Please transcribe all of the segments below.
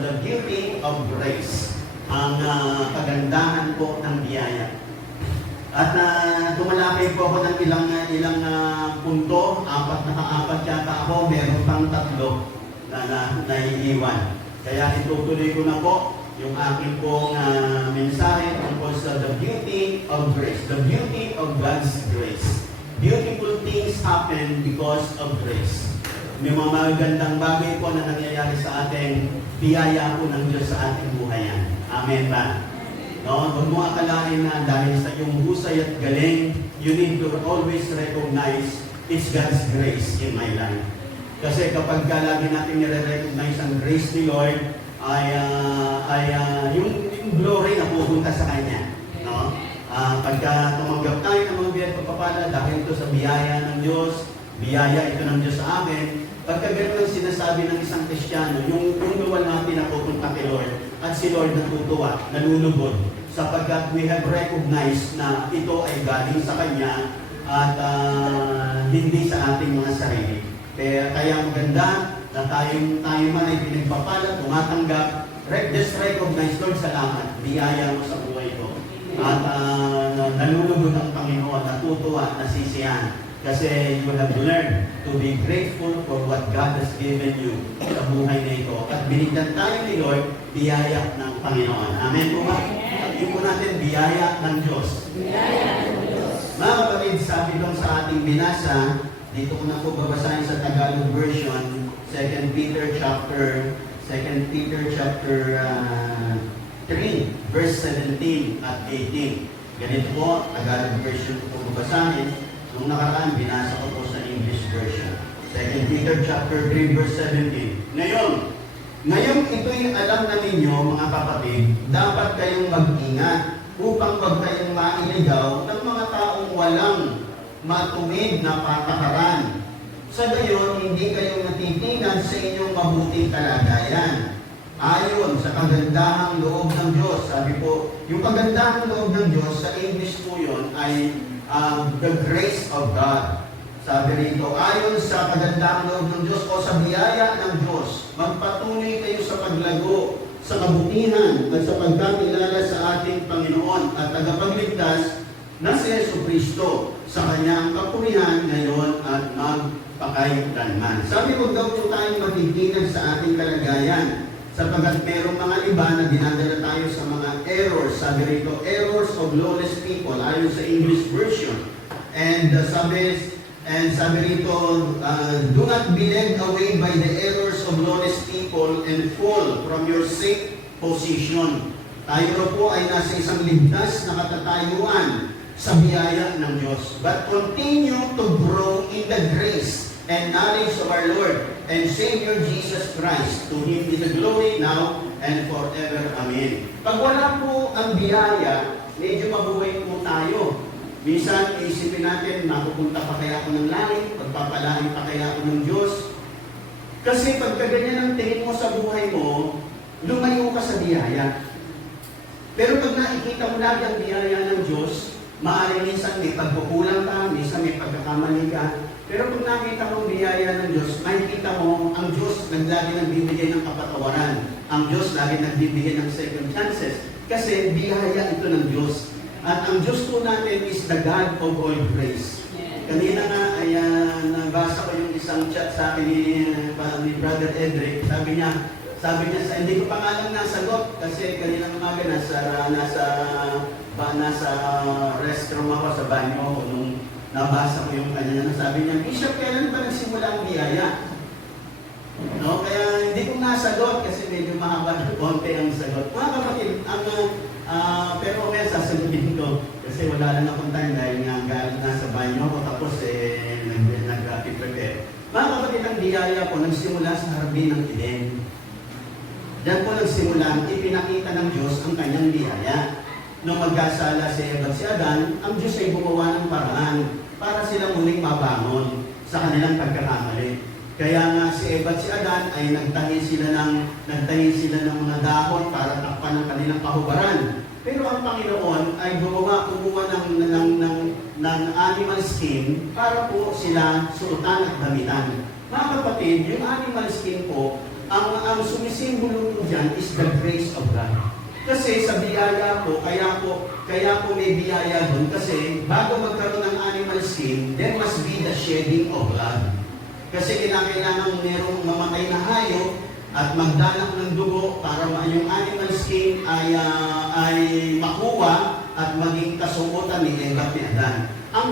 the beauty of grace. Ang kagandahan po ng biyaya. At tumalakay po ako ng ilang punto, apat yata ako, meron pang 3 na naiiwan. Kaya itutuloy ko na po yung aking pong mensahe tungkol sa the beauty of grace, the beauty of God's grace. Beautiful things happen because of grace. May mga magandang bagay po na nangyayari sa ating biyaya po ng Diyos sa ating buhayan. Amen ba? No, huwag mo akalain na dahil sa iyong husay at galing, you need to always recognize it's God's grace in my life. Kasi kapag lagi natin nire-recognize ang grace ni Lord, yung glory na pupunta sa Kanya. No? Pagka tumanggap tayo ng mga biyaya pagpapala, dahil ito sa biyaya ng Diyos, biyaya ito ng Diyos sa amin, pagka gano'n ang sinasabi ng isang Kristiyano, yung luwal natin na pupunta kay Lord, at si Lord natutuwa, nalulubod, sapagkat we have recognized na ito ay galing sa Kanya at hindi sa ating mga sarili. Kaya maganda na tayo man ay pinagpapala, tumatanggap, just recognize, Lord, salamat, biyaya mo sa buhay ko. At nalulubod ang Panginoon, natutuwa, nasisiyahan. Kasi you have learned to be grateful for what God has given you sa buhay na ito. At binigyan tayo ni Lord, biyaya ng Panginoon. Amen po ba? Sabihin po natin, biyaya ng Diyos. Biyaya ng Diyos. Mga kapatid, sabi lang sa ating binasa, dito ko na po babasahin sa Tagalog version, 2 Peter chapter 3, verse 17 at 18. Ganito po, Tagalog version ko po babasahin. Nung nakaraan, binasa ko po sa English version. 2 Peter chapter 3, verse 17. Ngayon ito'y alam na ninyo, mga kapatid, dapat kayong mag-ingat upang wag kayong mailigaw ng mga taong walang matuwid na patakaran. Sa gayon, hindi kayong natitingan sa inyong mabuting kalagayan. Ayon sa kagandahang loob ng Diyos. Sabi po, yung kagandahang loob ng Diyos, sa English po yun, ay the grace of God. Sabi rito, ayon sa kagandahang loob ng Diyos o sa biyaya ng Diyos, magpatuloy kayo sa paglago, sa kabutihan at sa pagkakilala sa ating Panginoon at tagapagligtas na si Jesucristo, sa Kanya ang kapurihan ngayon at magpakailanman. Sabi ko daw po tayong matitinag sa ating kalagayan, sapagkat merong mga iba na dinadala tayo sa mga errors. Sabi rito, errors of lawless people, ayon sa English version. And sabi rito, do not be led away by the errors of lawless people and fall from your safe position. Tayo po ay nasa isang ligtas na katatayuan sa biyaya ng Diyos. But continue to grow in the grace and knowledge of our Lord and Savior Jesus Christ. To Him be the glory now and forever. Amen. Pag wala po ang biyaya, medyo mabuhay po tayo. Minsan, isipin natin, mapupunta pa kaya ako ng langit, pagpapalain pa kaya ako ng Diyos. Kasi pagka ganyan ang tingin mo sa buhay mo, lumayo ka sa biyaya. Pero pag nakikita mo lagi ang biyaya ng Diyos, maaaring minsan may pagkukulang ka, minsan may pagkakamali ka. Pero kung nakita mo ang biyaya ng Diyos, makikita mo ang Diyos lagi nagbibigay ng kapatawaran. Ang Diyos lagi nagbibigay ng second chances. Kasi biyaya ito ng Diyos. At ang Diyos po natin is the God of all grace. Kanina nga ay nabasa ko yung isang chat sa akin ni Brother Edric. Sabi niya hindi ko pa nga lang nasagot kasi kanina umaga nasa restroom ako sa banyo ako nung nabasa ko yung kanya na sabi niya, Bishop, kailan pa nagsimula ang biyaya? No? Kaya hindi ko nasagot kasi medyo mahaba ng konti ang sagot. Mga kapatid, pero okay, sasagutin ko kasi wala lang akong time dahil nga nasa banyo ako tapos nag-prepare. Mga kapatid, ang biyaya po nagsimula sa harbin ng Eden. Diyan po nagsimula, ipinakita ng Diyos ang kanyang biyaya. Nung magkasala si Eva at si Adan, ang Diyos ay gumawa ng paraan para sila muling mabangon sa kanilang pagkakamali. Kaya nga si Eva at si Adan ay nagtahi sila ng mga dahon para takpan ang kanilang kahubaran. Pero ang Panginoon ay kumuha ng animal skin para po sila suotan at gamitan. Mga kapatid, yung animal skin po ang sumisimbolo po dyan is the grace of God. Kasi sa biyaya po, kaya po may biyaya doon. Kasi bago magkaroon ng animal skin, there must be the shedding of blood. Kasi kailangan merong mamatay na hayop at magdanak ng dugo para yung animal skin ay makuha at maging kasuotan ni Eva at ni Adan. Ang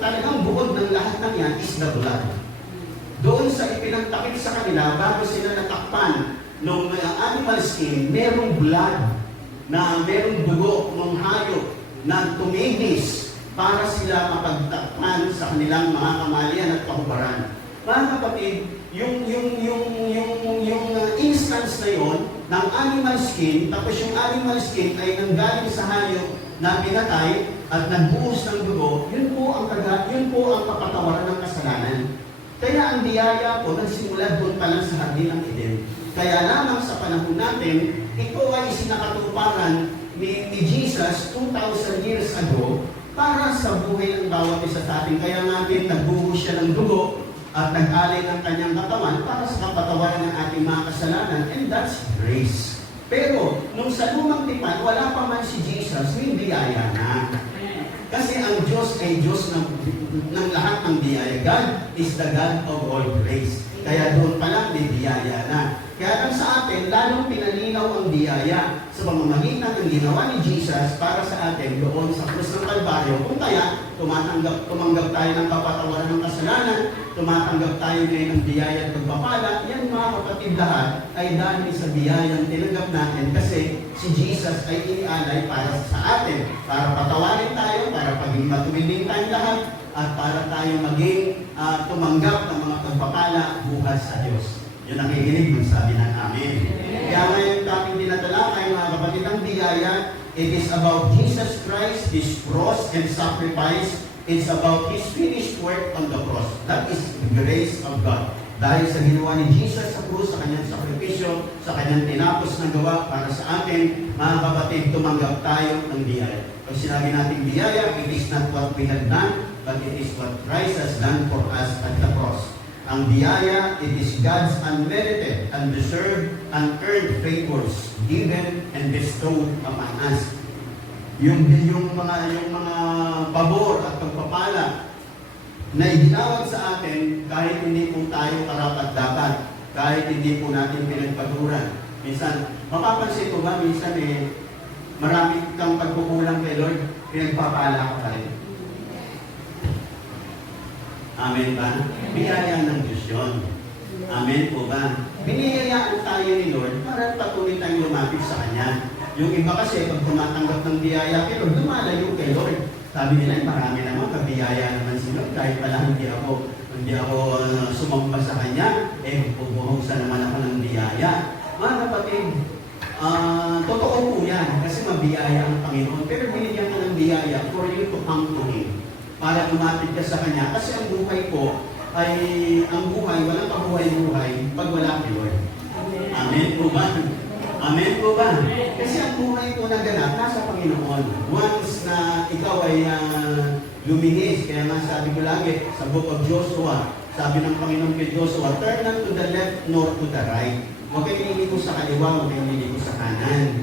talagang buod ng lahat ng yan is the blood. Doon sa ipinagtakip sa kanila, bago sila natakpan nung animal skin, merong blood, na merong dugo ng hayop na tumigis para sila mapagtakpan sa kanilang mga kamalian at kahubaran. Mga kapatid, yung instance na yon ng animal skin, tapos yung animal skin ay nanggaling sa hayop na pinatay at nagbuhos ng dugo, yun po ang kapatawaran ng kasalanan. Kaya ang biyaya po nagsimula doon pa lang sa Hardin ng Eden. Kaya lamang sa panahon natin, ito ay isinakatuparan ni Jesus 2,000 years ago para sa buhay ng bawat isa sa atin. Kaya natin nagbuhos siya ng dugo at nag-alay ng kanyang katawan para sa kapatawaran ng ating mga kasalanan. And that's grace. Pero, nung sa lumang tipan, wala pa man si Jesus, may biyaya na. Kasi ang Diyos ay Diyos ng lahat ng biyaya. God is the God of all grace. Kaya doon pa lang may biyaya na. Kaya lang sa atin, lalong pinalinaw ang biyaya sa pamamagitan ng ginawa ni Jesus para sa atin doon sa krus ng Kalbaryo. Kung kaya, tumanggap tayo ng kapatawaran ng kasalanan, tumatanggap tayo ngayon ng biyaya at pagpapala, yan mga kapatid lahat ay dahil sa biyayang tinanggap natin kasi si Jesus ay inialay para sa atin, para patawarin tayo, para paging matuwidin tayong lahat, at para tayo maging tumanggap ng mga pagpapala buhat sa Diyos. Yun ang hihilig ng sabi ng amin. Kaya ngayon kaming dinatalakay mga kapatid ang biyaya, it is about Jesus Christ, His cross and sacrifice. It's about His finished work on the cross. That is the grace of God. Dahil sa ginawa ni Jesus sa krus, sa kanyang sakripisyo, sa kanyang tinapos na gawa para sa atin, mga kapatid, tumanggap tayo ng biyaya. Pag sinabi natin biyaya, it is not what we have done, but it is what Christ has done for us at the cross. Ang biyaya, it is God's unmerited, undeserved, unearned favors given and bestowed upon us. Yung mga pabor at pagpapala na iginawad sa atin kahit hindi po tayo karapat-dapat, kahit hindi po natin pinagpaguran. Minsan, mapapansin ko ba, minsan marami kang pagkukulang kay Lord, pinagpapala ko tayo. Amen ba? Biyaya ng Diyos yun. Amen po ba? Biniyayaan tayo ni Lord para patuloy tayong lumapit sa Kanya. Yung iba kasi, pag tumatanggap ng biyaya kay Lord, lumalayo kay Lord. Sabi nila, marami naman, kabiyaya naman si Lord. Kahit pala hindi ako sumamba sa Kanya, pupuhusan naman ako ng biyaya. Mga kapatid, totoo po yan, kasi mabiyaya ang Panginoon. Pero binigyan ka ng biyaya for you to come to Him. Para lumapit ka sa Kanya. Kasi ang buhay ko ay, walang kabuhay-buhay pag wala kay Lord. Amen po ba? Amen po ba? Kasi ang buhay ko na ganap, nasa Panginoon. Once na ikaw ay lumihis, kaya nga sabi ko lagi, sa book of Joshua, sabi ng Panginoon kay Joshua, turn not to the left nor to the right. Huwag kayo nililiko sa kaliwa, huwag kayo nililiko sa kanan.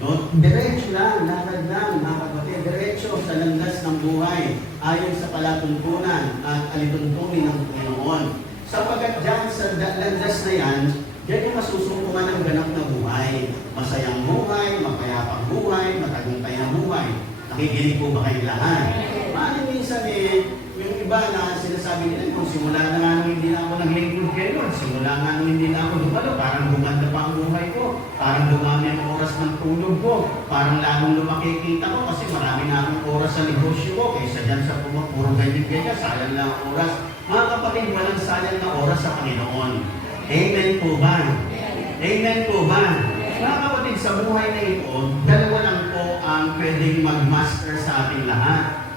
No? Diretso lang, lakad lang, mga kapatid, diretso sa landas ng buhay, ayon sa palatuntunan at alituntunin ng Panginoon. Sapagkat dyan sa landas na yan, diyan yung masusungkuman ng ganap na buhay. Masayang buhay, mapayapang buhay, matagumpay na buhay. Nakikinig po ba kayo lahat? Maaaring minsan yung iba na sinasabi nila, kung simula na nga nung hindi na ako naglingkod kay Lord, simula nga nung hindi na ako dumalo, parang gumanda pa ang buhay ko, parang dumami ang oras ng tulog ko, parang lalong lumakikita ko kasi marami na akong oras sa negosyo ko, kaysa dyan sa puro ganyan-ganyan, sayang lang ang oras. Mga kapatid, walang sayang na oras sa Panginoon. Amen po ba? Amen po ba? Mga kapatid, sa buhay na ito, dalawa lang po ang pwedeng mag-master sa ating lahat.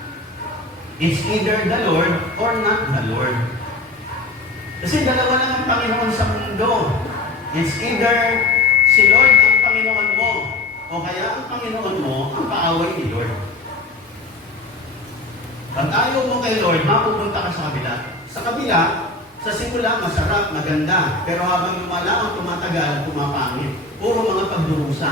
It's either the Lord or not the Lord. Kasi dalawa lang ang Panginoon sa mundo. It's either si Lord ang Panginoon mo, o kaya ang Panginoon mo ang kaaway ni Lord. Pag ayaw mo kay Lord, mapupunta ka sa kabila. Sa kabila, Sa simula, masarap, maganda. Pero habang lumalaang tumatagal, pumapangit. Puro mga pagdurusa.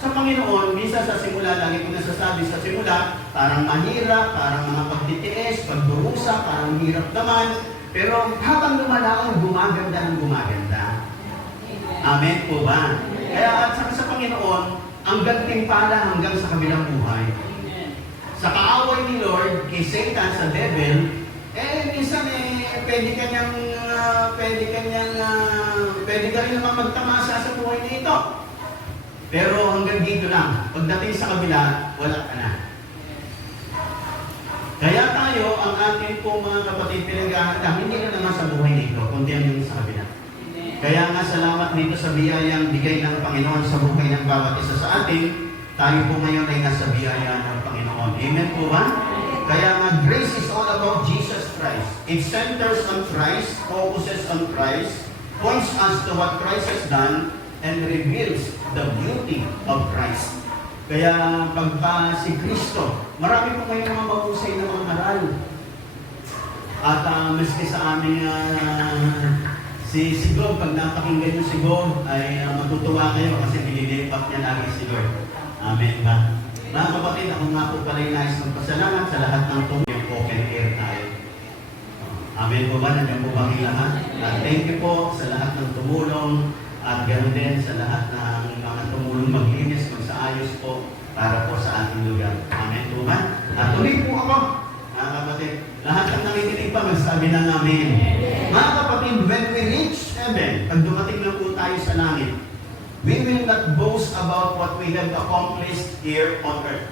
Sa Panginoon, minsan sa simula, lagi ko nasasabi sa simula, parang mahirap, parang mga pagtitiis, pagdurusa, parang hirap naman. Pero habang lumalaang, gumaganda ng gumaganda. Amen po ba? Kaya at sa Panginoon, ang gantimpala hanggang sa kabilang buhay. Sa kaaway ni Lord, kay Satan, sa devil, minsan pwede ka rin naman magtamasa sa buhay na ito. Pero hanggang dito lang. Pagdating sa kabila, wala ka na. Kaya tayo, ang ating po mga kapatid pinag-ahanda, hindi na naman sa buhay nito, kundi ang yung sa kabila. Kaya nga salamat dito sa biyayang bigay ng Panginoon sa buhay ng bawat isa sa atin. Tayo po ngayon ay nasa biyaya ng Panginoon. Amen po ba? Kaya nga, grace is all about Jesus Christ. It centers on Christ, focuses on Christ, points us to what Christ has done, and reveals the beauty of Christ. Kaya pagka si Kristo, marami po ngayon mga mahusay na mga aral. At maski sa aming si Gob, pag napakinggan nyo si Gob, ay matutuwa kayo kasi nililipat niya lagi si Lord. Amen ba? Mga kapatid, ako nga po pala yung nais magpasalamat sa lahat ng tumulong open air tayo. Amen po ba? Nandiyan po ba ang lahat? At thank you po sa lahat ng tumulong at ganoon din sa lahat ng mga tumulong maglinis, magsaayos po para po sa ating lugar. Amen po ba? At tuloy po ako, mga kapatid. Lahat ng nakikinig pa, magsabi ng amen. Mga kapatid, when we reach heaven, pag dumating na po tayo sa langit, we will not boast about what we have accomplished here on earth.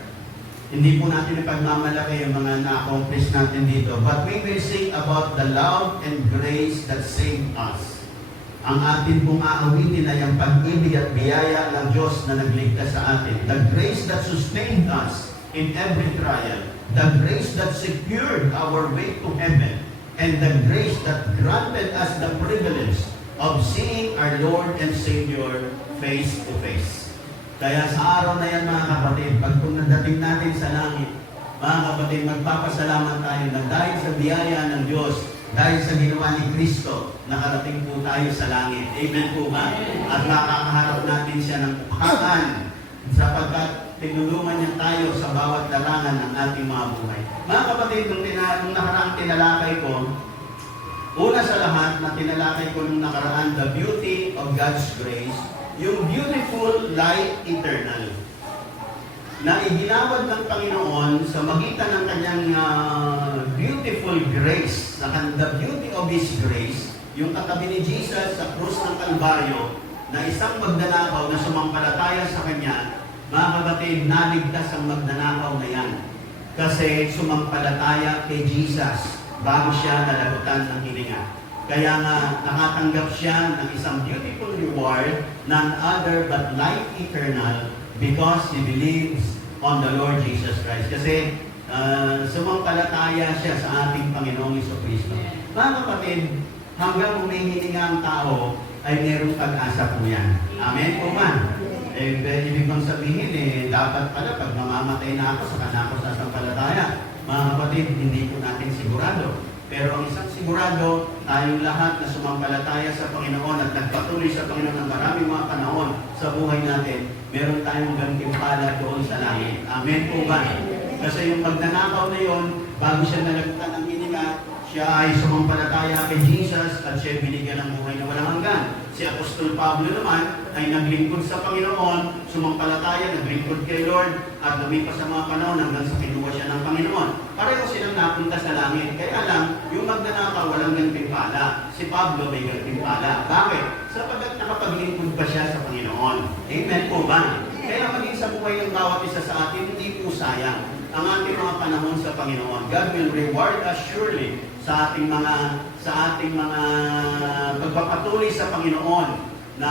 Hindi po natin ipagmamalaki yung mga na-accomplish natin dito. But we will sing about the love and grace that saved us. Ang atin pong aawitin ay ang pag-ibig at biyaya ng Diyos na nagligtas sa atin. The grace that sustained us in every trial. The grace that secured our way to heaven. And the grace that granted us the privilege of seeing our Lord and Savior face to face. Kaya sa araw na yan mga kapatid, pag nadating natin sa langit, mga kapatid, magpapasalamat tayo na dahil sa biyaya ng Diyos, dahil sa ginawa ni Kristo, nakarating po tayo sa langit. Amen po ba? At makakaharap natin siya ng pukakan sapagkat tinulungan niya tayo sa bawat larangan ng ating mga buhay. Mga kapatid, nung nakaraang tinalakay ko, una sa lahat na tinalakay ko nung nakaraan, the beauty of God's grace, yung beautiful light eternal na iginawad ng Panginoon sa magitan ng kanyang beautiful grace, the beauty of His grace, yung katabi ni Jesus sa krus ng Kalbaryo, na isang magnanakaw na sumampalataya sa Kanya, mga kapatid, naligtas ang magnanakaw na yan. Kasi sumampalataya kay Jesus bago siya nalagutan ng hininga. Kaya nga, nakatanggap siya ng isang beautiful reward, none other but life eternal, because he believes on the Lord Jesus Christ. Kasi sumampalataya siya sa ating Panginoong Jesucristo. Mga kapatid, hanggang humihininga ang tao, ay mayroong pag-asa po yan. Amen po ba? Ibig bang sabihin, dapat pala pag mamamatay na ako, saka na ako sasampalataya. Mga kapatid, hindi po natin sigurado. Pero ang isang sigurado, tayong lahat na sumampalataya sa Panginoon at nagpatuloy sa Panginoon ng maraming mga panahon sa buhay natin, meron tayong gantimpala doon sa langit. Amen po ba? Kasi yung magnanakaw na yon, bago siya nalagutan ng hininga, siya ay sumampalataya kay Jesus at siya binigyan ng buhay na walang hanggan. Si Apostol Pablo naman ay naglingkod sa Panginoon, sumampalataya, naglingkod kay Lord, at lumipas sa mga panahon hanggang sa kinuha siya ng Panginoon. Pareho silang napunta sa langit. Kaya lang, yung magnanakaw walang gantimpala. Si Pablo may gantimpala. Bakit? Sapagkat nakapaglingkod pa siya sa Panginoon. Amen po ba? Kaya maging sa buhay ng bawat isa sa atin, hindi po sayang ang ating mga panahon sa Panginoon. God will reward us surely sa ating mga pagpapatuloy sa Panginoon na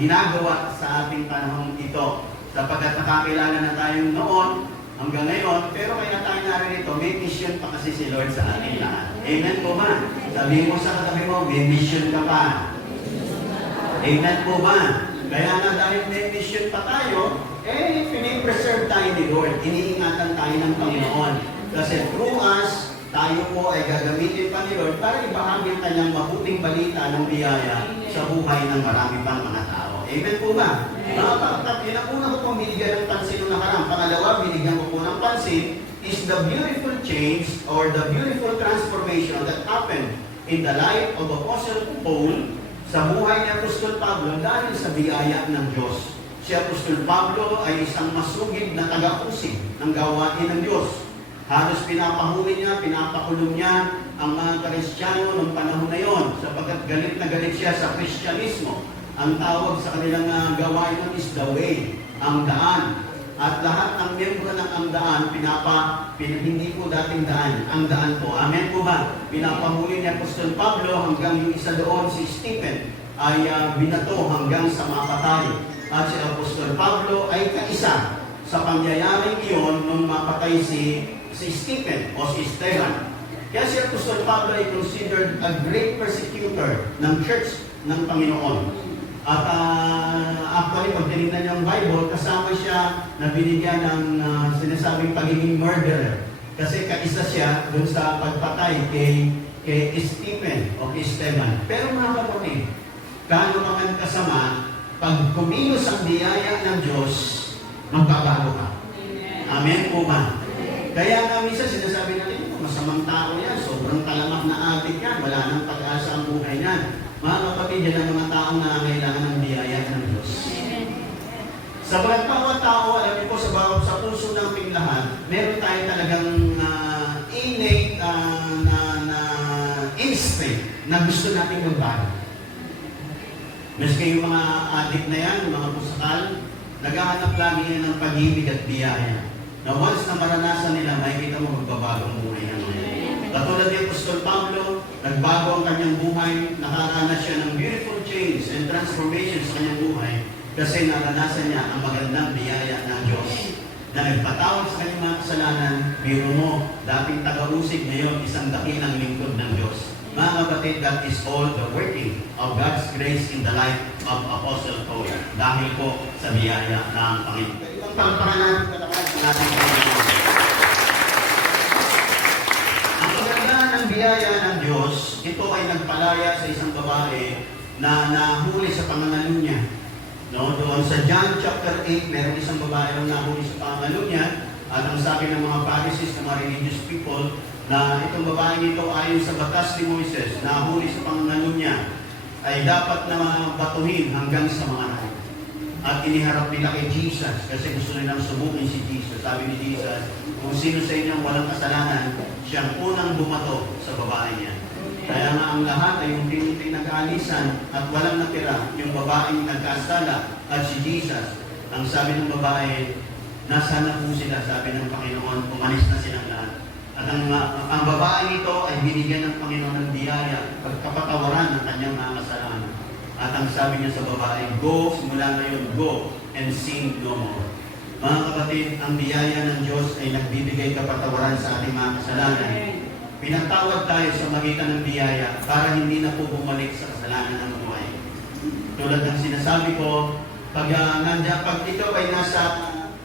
ginagawa sa ating panahon ito. Sapagkat nakakilala na tayo noon hanggang ngayon, pero kaya tayo narito, may mission pa kasi si Lord sa ating lahat. Amen po ba? Sabihin mo sa katabi mo, may mission ka pa. Amen po ba? Kaya nga dahil may mission pa tayo, pinipreserve tayo ni Lord. Iniingatan tayo ng Panginoon. Kasi through us, tayo po ay gagamitin pa ni Lord para ibahagi ang kanyang mabuting balita ng biyaya sa buhay ng marami pang mga tao. Amen po ba? Mga kapatid, ang una ko pong binigyan ng pansin nung nakaraan. Pangalawa, binigyan ko po ng pansin is the beautiful change or the beautiful transformation that happened in the life of Apostle Paul sa buhay ni Apostol Pablo dahil sa biyaya ng Diyos. Si Apostol Pablo ay isang masugid na taga-usig ng gawain ng Diyos. Halos pinapahuli niya, pinapakulong niya ang mga Kristiyano noong panahon na yon sapagkat galit na galit siya sa Kristyanismo. Ang tawag sa kanilang gawain nun is the way, ang daan. At lahat ng miyembro ng ang daan, hindi po dating daan, ang daan po. Amen po ba? Pinapahuli ni Apostol Pablo hanggang yung isa doon, si Stephen, ay binato hanggang sa mapatay. At si Apostol Pablo ay kaisa sa pangyayaring iyon nung mapatay si Stephen o si Esteban. Kaya si Apostol Pablo ay considered a great persecutor ng church ng Panginoon. At actually, pag tinignan niyo ang Bible, kasama siya na binigyan ng sinasabing pagiging murderer. Kasi kaisa siya dun sa pagpatay kay Stephen o kay Esteban. Pero mga kapatid, kaano ka man kasama, pag kumilos ang biyaya ng Diyos, magbabago ka. Amen po ba? Kaya nga minsan sinasabi natin, masamang tao yan, sobrang talamak na adik yan, wala nang pag-asa ang buhay niyan. Mga kapatid, yan ang mga taong nangangailangan ng biyaya ng Diyos. Sa bawat tao, alam niyo po, sa puso ng ating lahat, meron tayo talagang innate na instinct na gusto nating magbago. Maski yung mga adik na yan, mga pusakal, naghahanap lagi yan ng pag-ibig at biyaya. Na once na maranasan nila, makikita mo magbabago ang buhay ng mga. Katulad ni Apostol Pablo, nagbago ang kanyang buhay, nakaranas siya ng beautiful change and transformation sa kanyang buhay kasi naranasan niya ang magandang biyaya ng Diyos. Na nagpatawad sa kanyang mga kasalanan, biro mo, dating taga-usig ngayon, isang dakilang lingkod ng Diyos. Mga kapatid, that is all the working of God's grace in the life of Apostle Paul. Dahil po sa biyaya ng Panginoon. Ibang pangpangan natin natin ang maganda ng biyaya ng Diyos, ito ay nagpalaya sa isang babae na nahuli sa pangangalo niya. No, doon sa John chapter 8, meron isang babae na nahuli sa pangangalo niya. At ang sabi ng mga Pharisees, ng mga religious people, na itong babae nito ayon sa batas ni Moises, nahuli sa pangangalo niya, ay dapat na batuhin hanggang sa mga nahin. At iniharap nila kay Jesus kasi gusto nilang subukin si Jesus. Sabi ni Jesus, kung sino sa inyo walang kasalanan, siyang unang bumato sa babae niya. Kaya nga ang lahat ay yung pinag-aalisan at walang natira yung babaeng nagkasala at si Jesus. Ang sabi ng babae, nasa na po sila, sabi ng Panginoon, umalis na silang lahat. At ang babae nito ay binigyan ng Panginoon ng biyaya, pagkapatawaran ng kanyang mga kasalanan. At ang sabi niya sa babae, go, simula ngayon, go, and sin no more. Mga kapatid, ang biyaya ng Diyos ay nagbibigay kapatawaran sa ating mga kasalanan. Pinatawad tayo sa magitan ng biyaya para hindi na po bumalik sa kasalanan ng buhay. Tulad ng sinasabi ko, pag ikaw ay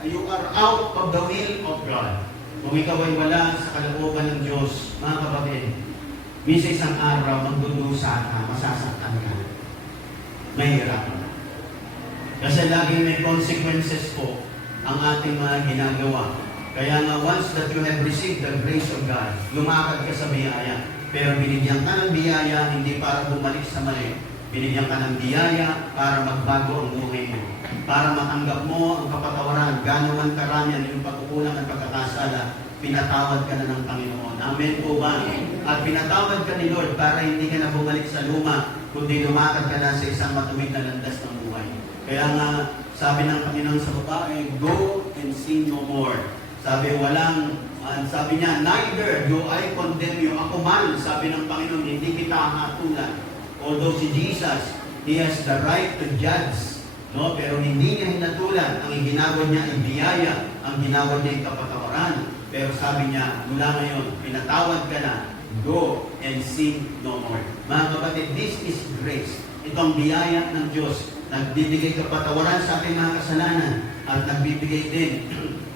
you are out of the will of God. Kung ikaw ay wala sa kalooban ng Diyos, mga kapatid, minsan isang araw, magdudusa ka, masasaktan ka. Mahirap na. Kasi laging may consequences po ang ating mga ginagawa. Kaya nga, once that you have received the grace of God, lumakad ka sa biyaya. Pero binigyan ka ng biyaya, hindi para bumalik sa mali. Binigyan ka ng biyaya para magbago ang buhay mo. Para matanggap mo ang kapatawaran, gano'n man karami ang iyong pagkukulang at pagkakasala, pinatawad ka na ng Panginoon. Amen po ba? At pinatawad ka ni Lord para hindi ka na bumalik sa luma, kundi lumakad ka na sa isang matuwid na landas ng buhay. Kaya nga, sabi ng Panginoon sa babae, go and sin no more. Sabi niya, neither do I condemn you. Ako man, sabi ng Panginoon, hindi kita hatulan. Although si Jesus, He has the right to judge. No? Pero hindi niya hinatulan. Ang ginagawa niya ay biyaya. Ang ginagawa niya ay kapatawaran. Pero sabi niya, mula ngayon, pinatawad ka na. Go and sin no more. Mga kapatid, this is grace. Itong biyaya ng Diyos. Nagbibigay kapatawaran sa ating mga kasalanan. At nagbibigay din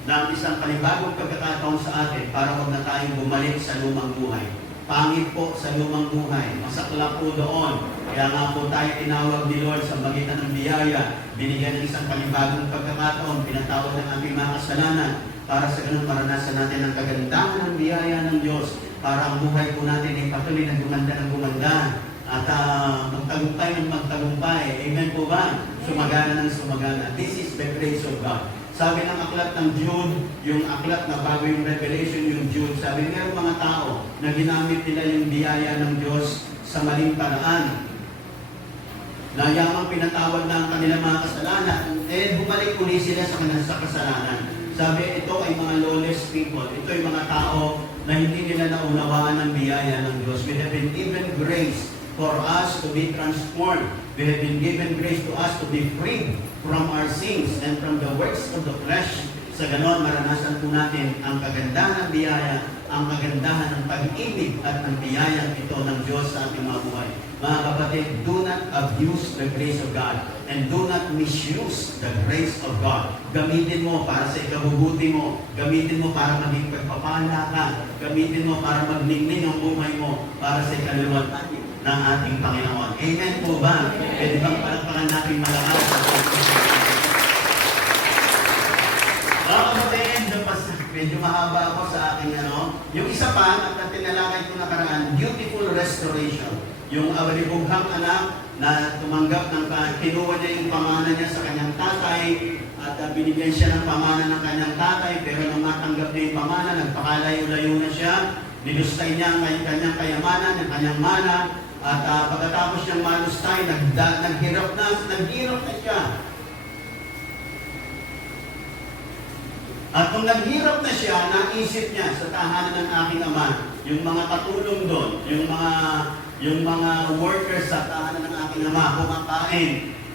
ng isang panibagong pagkakataon sa atin para huwag na tayong bumalik sa lumang buhay. Pangit po sa lumang buhay. Masaklap po doon. Kaya nga po tayo tinawag ni Lord sa magitan ng biyaya. Binigyan ng isang panibagong pagkakataon. Pinatawag ng ating mga kasalanan. Para sa ganun maranasan natin ang kagandahan ng biyaya ng Diyos. Para ang buhay po natin ay patuloy na gumanda ng gumanda. At magtagumpay ng magtagumpay. Amen po ba? Sumagana ng sumagana. This is the grace of God. Sabi ng aklat ng Jude, yung aklat na bago yung Revelation, yung Jude, sabi mayroong mga tao na ginamit nila yung biyaya ng Diyos sa maling paraan. Na yamang pinatawad na ang kanilang mga kasalanan, bumalik uli sila sa kasalanan. Sabi, ito ay mga lawless people. Ito ay mga tao na hindi nila naunawaan ng biyaya ng Diyos. We have been given grace for us to be transformed. We have been given grace to us to be freed from our sins and from the works of the flesh. Sa ganon, maranasan po natin ang kagandahan ng biyaya, ang kagandahan ng pag-ibig at ng biyayang ito ng Diyos sa ating mga buhay. Mga kapatid, do not abuse the grace of God and do not misuse the grace of God. Gamitin mo para sa ikabubuti mo. Gamitin mo para maging pagpapala ka. Gamitin mo para magningning ang buhay mo para sa ikaluwalhati ng ating Panginoon. Amen po ba? Pwede bang palakpakan natin malakas? Medyo mahaba ako sa aking Yung isa pa, at tinalakay ko nakaraan, beautiful restoration. Yung awalibughang anak na tumanggap ng kinuha niya yung pamana niya sa kanyang tatay at binigyan siya ng pamana ng kanyang tatay, pero nung matanggap niya yung pamana, nagpakalayo-layo na siya, nilustay niya ang kanyang kayamanan, ang kanyang mana, at pagkatapos niyang malustay, naghirap na siya. At kung naghirap na siya, naisip niya sa tahanan ng aking ama, yung mga katulong doon, yung mga workers sa tahanan ng aking ama, kumakain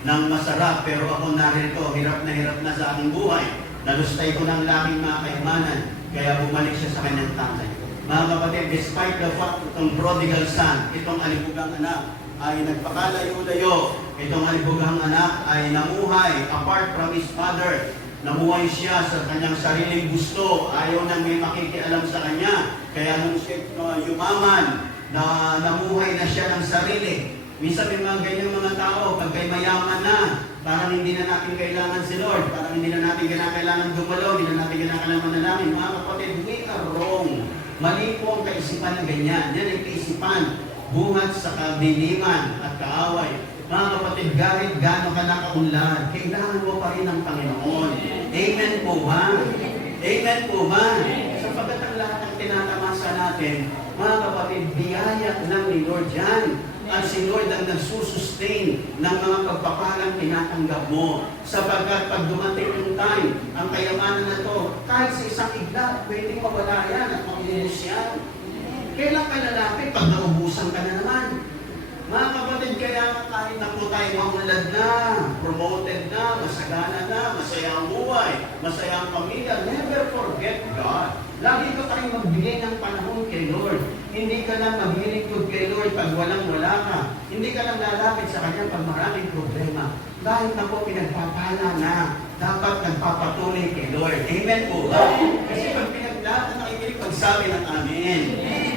ng masarap, pero ako narito, hirap na sa aking buhay. Nalustay ko ng laking mga kayamanan, kaya bumalik siya sa kanyang tatay. Mga kapatid, despite the fact itong prodigal son, itong alibugang anak, ay nagpakalayo-layo, itong alibugang anak ay namuhay apart from his father. Namuhay siya sa kanyang sariling gusto. Ayaw nang may makikialam sa kanya. Kaya nung siya yumaman, namuhay na siya ng sarili. Minsan may mga ganyan mga tao, pag kay mayaman na, parang hindi na natin kailangan si Lord. Parang hindi na natin kailangan dumalo, hindi na natin kailangan manalangin. Mga kapatid, we are wrong. Mali po ang kaisipan ng ganyan. Yan ay kaisipan. Buhat sa kabiliman at kaaway. Mga kapatid, kahit gaano ka nakaunlad, kailangan mo pa rin ang Panginoon. Amen po ba? Amen po ba? Sapagkat ang lahat ng tinatamasa natin, mga kapatid, biyaya lang ni Lord yan. At si Lord ang nagsusustain ng mga pagpapalang tinatanggap mo. Sapagkat pag dumating yung time, ang kayamanan na to, kahit sa isang iglat, pwedeng mawala yan at makinis yan. Kailan ka lalapit pag naubusan ka na naman? Mga kapatid, kaya kahit na po tayo maunlad na, promoted na, masagana na, masaya ang buhay, masaya ang pamilya, never forget God. Lagi ka pa rin magbigay ng panahon kay Lord. Hindi ka lang maglilingkod kay Lord pag walang-wala ka. Hindi ka lang lalapit sa Kanya pag maraming problema. Dahil na po pinagpapala na, dapat nagpapatuloy kay Lord. Amen po ba? Kasi pag lahat na nakikinig, pagsabi ng Amen.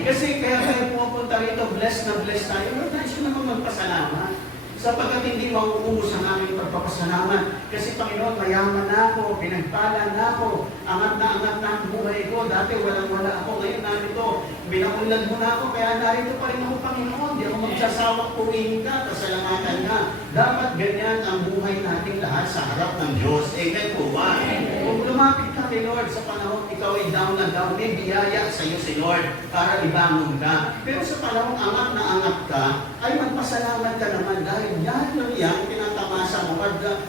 Kasi kaya tayo pumunta rito, blessed tayo. Lord, tayo siya naman magpasalamat. Sapagkat hindi mauubos ang aming pagpapasalamat. Kasi Panginoon, mayaman na ako, pinagpala na ako, angat na ang buhay ko. Dati walang-wala ako, ngayon narito. Binaunlad mo na ako, kaya narito pa rin ako, Panginoon. Di ako magsasawak purihin ka, pasalamatan ka. Dapat ganyan ang buhay nating lahat sa harap ng Diyos. Amen po ba? Kung lumapit ka kay Lord sa panahon, ikaw ay down na down, may biyaya sa iyo si Lord para ibangon ka. Pero sa panahon angat na angat ka, ay magpasalamat ka naman dahil lahat ng yan tinatamasa mo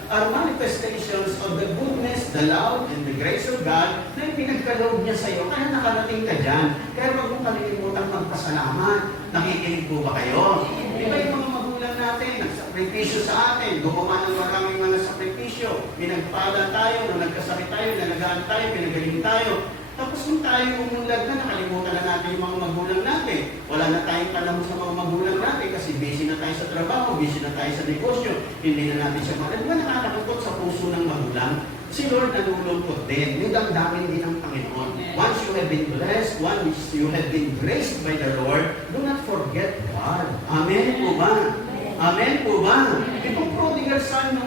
are manifestations of the goodness, the love, and the grace of God na pinagkaloob niya sa iyo. Kaya nakarating ka dyan. Kaya huwag mong kalilimutan magpasalamat. Nakikinig po ba kayo? Diba yung mga magulang natin, nagsakripisyo sa atin, gumawa ng maraming mga sakripisyo, pinagpala tayo, nung nagkasakit tayo, nalagaan tayo, pinagaling tayo. Tapos kung tayo umunlad na, nakalimutan na natin yung mga magulang natin. Wala na tayong panahon sa mga magulang natin kasi busy na tayo sa trabaho, busy na tayo sa negosyo, hindi na natin siya mahal. Diba nakakalungkot sa puso ng magulang? Si Lord nalulungkot din. May damdamin din ng Panginoon. Once you have been blessed, once you have been graced by the Lord, do not forget God. Amen po ba? Amen po ba? Itong prodigal son na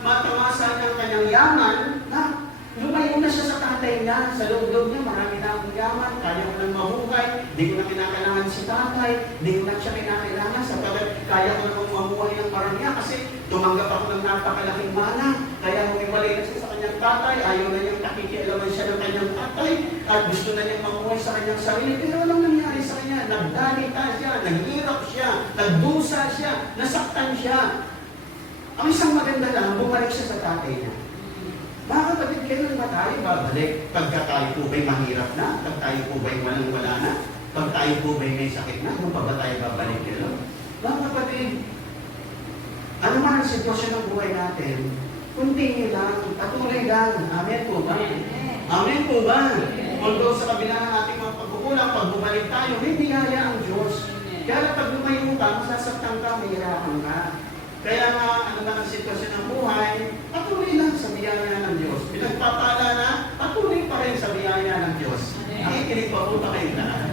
matamasa ng kanyang yaman, na lumayo na siya sa tatay niya. Sa loob niya, marami na akong yaman, kaya ko nang mabuhay, di ko na kinakailangan si tatay, di ko na siya kinakailangan sapagkat kaya ko nang mabuhay ng parangya kasi tumanggap ako ng napakalaking mana. Kaya humiwalay na siya sa kanyang tatay, ayaw na niyang nakikialaman siya ng kanyang tatay, at gusto na niyang mamuhay sa kanyang sarili. Pero anong nangyari sa kanya? Nagdalita siya, naghirap siya, nagdusa siya, nasaktan siya. Ang isang maganda lang, bumalik siya sa tatay niya. Mga kapatid, kailan ba tayo babalik? Pagka tayo po ba'y mahirap na? Pag tayo po ba'y walang-wala na? Pag tayo po ba'y may sakit na? Ano pa ba tayo babalik? Mga kapatid, ano man ang sitwasyon ng buhay natin, continue lang, patuloy lang. Amen po ba? Amen po ba? Although sa kabila ng ating mga pagkukulang, pag bumalik tayo, may biyaya ang Diyos. Kaya pag lumayo ka, masasaktan ka, mahirapan ka. Kaya nga, ano man ang sitwasyon ng buhay, patuloy lang sa biyaya ng Diyos. Pinagpapala na, patuloy pa rin sa biyaya ng Diyos. Nakikinig pa po kayo lahat.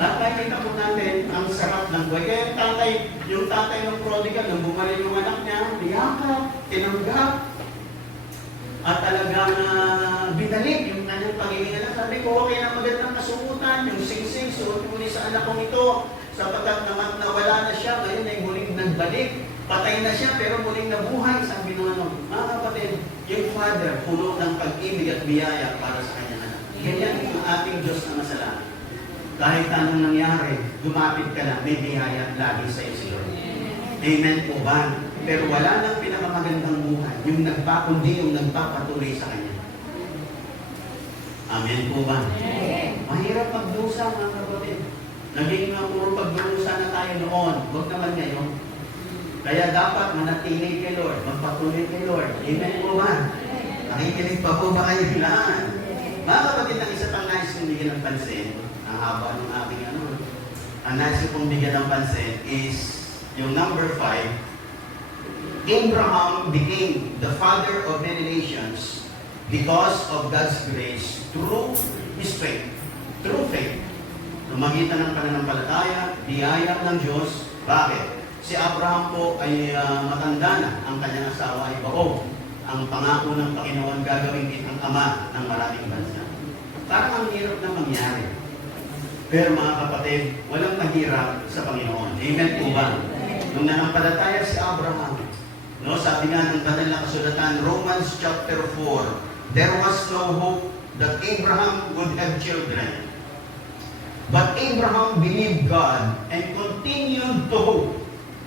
At nakikita po natin ang sarap ng buhay. Kaya yung tatay ng prodigal, nung bumalik yung anak niya, niyakap, tinanggap, at talagang binalik yung kanyang pagiging anak. Sabi ko, okay na magandang kasukutan, yung singsing, suot muli sa anak kong ito, sapagkat naman nawala na siya, ngayon ay muling nagbalik. Patay na siya, pero muling nabuhay, sabi ng ano. Mga kapatid, yung Father, puno ng pag-ibig at biyaya para sa kanyang anak. Ganyan yung ating Diyos na masalanan. Kahit anong nangyari, lumapit ka lang, may biyaya lagi sa iyo si Lord. Amen po ba? Pero wala nang pinakamagandang buhay, yung kundi yung nagpapatuloy sa kanya. Amen po ba? Mahirap magdusa, mga kapatid. Naging puro pagdusa na tayo noon. Huwag naman ngayon. Kaya dapat manatili kay Lord, magpatuloy kay Lord. Amen po ba? Nakikinig pa po ba kayo lahat? Mga kapatid, ang isa pang nais kong bigyan ng pansin, ang haba ng ating ang nais kong bigyan ng pansin is yung number 5, Abraham became the father of many nations because of God's grace through his faith. Through faith. Lumagitan ng pananampalataya, biyaya ng Diyos. Bakit? Si Abraham po ay matanda na, ang kanyang asawa ay baog. Ang pangako ng Panginoon, gagawin kitang ama ng maraming bansa. Parang ang hirap na mangyari. Pero mga kapatid, walang mahirap sa Panginoon. Amen po ba? Nung nanampalataya si Abraham, no, sabi nga ng banal na kasulatan, Romans chapter 4, there was no hope that Abraham would have children. But Abraham believed God and continued to hope.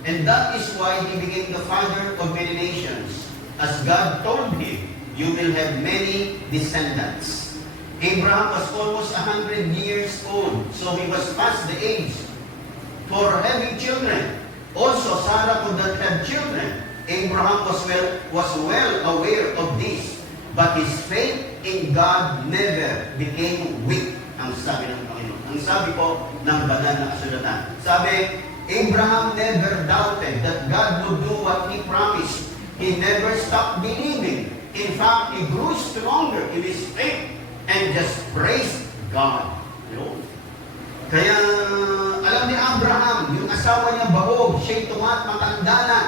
And that is why he became the father of many nations. As God told him, you will have many descendants. Abraham was almost 100 years old, so he was past the age for having children. Also, Sarah could not have children. Abraham was well aware of this, but his faith in God never became weak, ang sabi ng Panginoon. Ang sabi po ng banal na kasulatan. Sabi, Abraham never doubted that God would do what He promised. He never stopped believing. In fact, he grew stronger in his faith and just praised God. Kaya, alam ni Abraham, yung asawa niya baog, siya'y matanda na.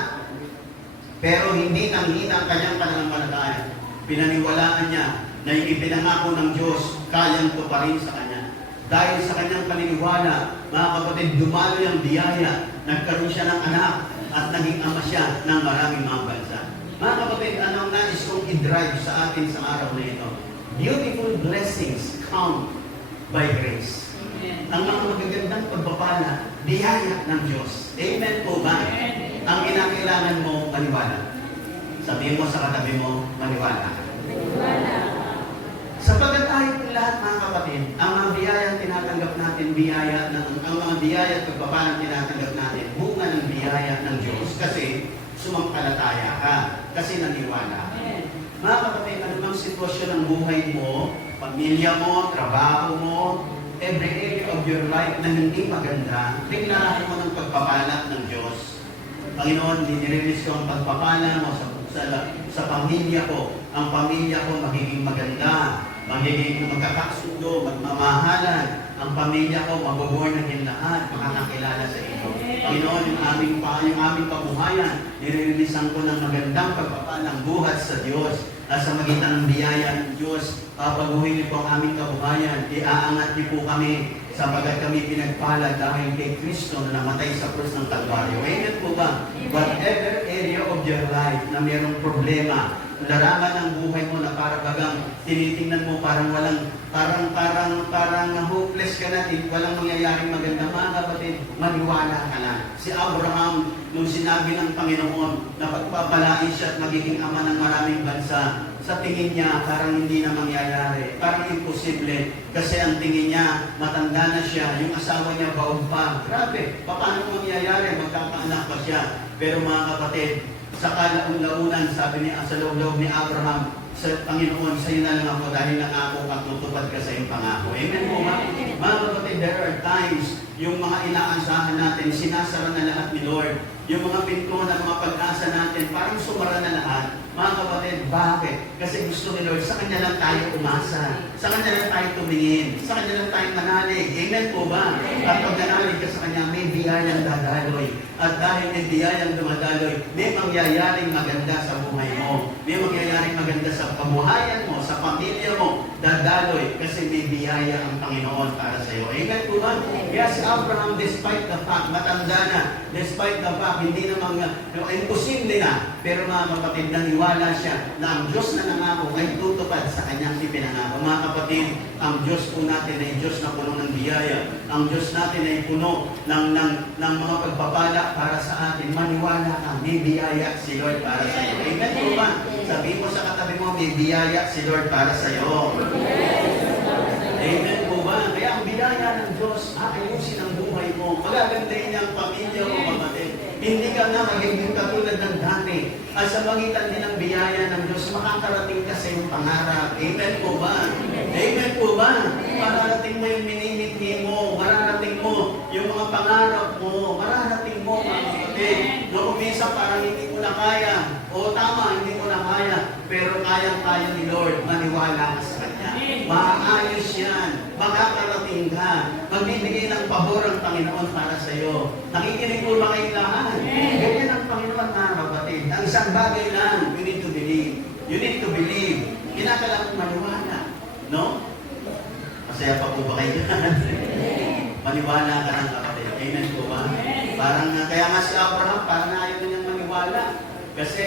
Pero hindi nanghina ang kanyang pananampalataya. Pinaniwalaan niya na yung ipinangako ng Diyos, kayang tuparin sa kanya. Dahil sa kanyang paniniwala, mga kapatid, dumaloy ang biyaya, nagkaroon siya ng anak, at naging ama siya ng maraming mga bansa. Mga kapatid, anong nais kong i-drive sa atin sa araw na ito? Beautiful blessings come by grace. Ang mga magagandang pagpapala, biyaya ng Diyos. Amen po ba? Ang kinakailangan mo, maniwala. Sabihin mo sa katabi mo, maniwala. Sapagkat tayo lahat, mga kapatid, ang mga biyayang tinatanggap natin, ang mga biyaya at pagpapalang tinatanggap natin, bunga ng biyaya ng Diyos. Kasi sumampalataya ka. Kasi naniwala. Mga kapatid, anumang sitwasyon ng buhay mo, pamilya mo, trabaho mo, every area of your life na hindi maganda, tingnan mo ng pagpapala ng Diyos. Panginoon, dinirilis ko ang pagpapala mo sa pamilya ko. Ang pamilya ko magiging maganda, magiging magkakasundo, magmamahalan. Ang pamilya ko, mabuborn na din lahat, makakakilala sa iyo. Panginoon, yung aming kabuhayan, nirilisan ko ng magandang pagpapalang buhat sa Diyos. At sa magitan ng biyaya ng Diyos, papaguhin niyo po ang aming kabuhayan. Iaangat niyo po kami sapagat kami pinagpalad dahil kay Kristo na namatay sa krus ng Kalbaryo. Amen po ba? Whatever area of your life na mayroong problema, larangan ng buhay mo na para bagang tinitingnan mo parang hopeless ka na, walang mangyayaring maganda. Mga kapatid, maniwala ka na. Si Abraham, nung sinabi ng Panginoon na pagpapalain siya at magiging ama ng maraming bansa, sa tingin niya parang hindi na mangyayari, parang imposible. Kasi ang tingin niya, matanda na siya, yung asawa niya baog pa. Grabe, paano mangyayari? Magkakaanak pa siya. Pero mga kapatid, sa kalaun-launan, sabi niya sa loob-loob ni Abraham, sa Panginoon, sa iyo na lang ako dahil nangako at tutupad ka sa iyong pangako. Amen po ba? Mga kapatid, there are times, yung mga inaasahan natin, sinasara na lahat ni Lord. Yung mga pinto na mga pag-asa natin, parang sumara na lahat. Mga kapatid, bakit? Kasi gusto ni Lord, sa Kanya lang tayo umasa. Sa Kanya lang tayo tumingin. Sa Kanya lang tayo manalig. Amen po ba? At pag nanalig ka sa Kanya, may biyayang dadaloy. At dahil may biyayang dumadaloy, may mangyayaring maganda sa buhay mo. May mangyayaring maganda sa pamuhayan mo, sa pamilya mo. Dadaloy kasi may biyaya ang Panginoon para sa iyo. Amen po ba? Kaya si Abraham, despite the fact, matanda na, despite the fact, hindi naman, imposible na. Pero mga kapatid, naniwala siya na ang Diyos na nangako ay tutupad sa kanyang ipinangako. Mga kapatid, ang Diyos po natin ay Diyos na puno ng biyaya. Ang Diyos natin ay puno ng mga pagpapala para sa atin. Maniwala ka, may biyaya si Lord para sa iyo. Amen po ba? Sabihin mo sa katabi mo, may biyaya si Lord para sa iyo. Amen po ba? Kaya ang biyaya ng Diyos, aayusin ang buhay mo. Magagandahin niya ang pamilya mo, kapatid. Hindi ka na magiging katulad ng dati. At sa magitan din ng biyaya ng Diyos, makakarating ka sa iyong pangarap. Amen po ba? Amen po ba? Mararating mo yung minimithi mo, mararating mo yung mga pangarap mo, mararating mo, mga kapatid. Noong minsan parang hindi mo na kaya. O tama, hindi mo na kaya. Pero kayang-kaya ni Lord, maniwala ka sa Kanya. Maayos yan. Makakarating ka. Magbibigay ng pabor ang Panginoon para sa iyo. Nakikinig po ba kayo lahat? Ganyan ang Panginoon, mga kapatid. Ang isang bagay lang, you need to believe. You need to believe. Kinakailangan maniwala. No? Masaya pa po ba kayo dyan? Maniwala ka ng kapatid. Amen po ba? Parang, kaya nga si Abraham, parang ayaw na niyang maniwala. Kasi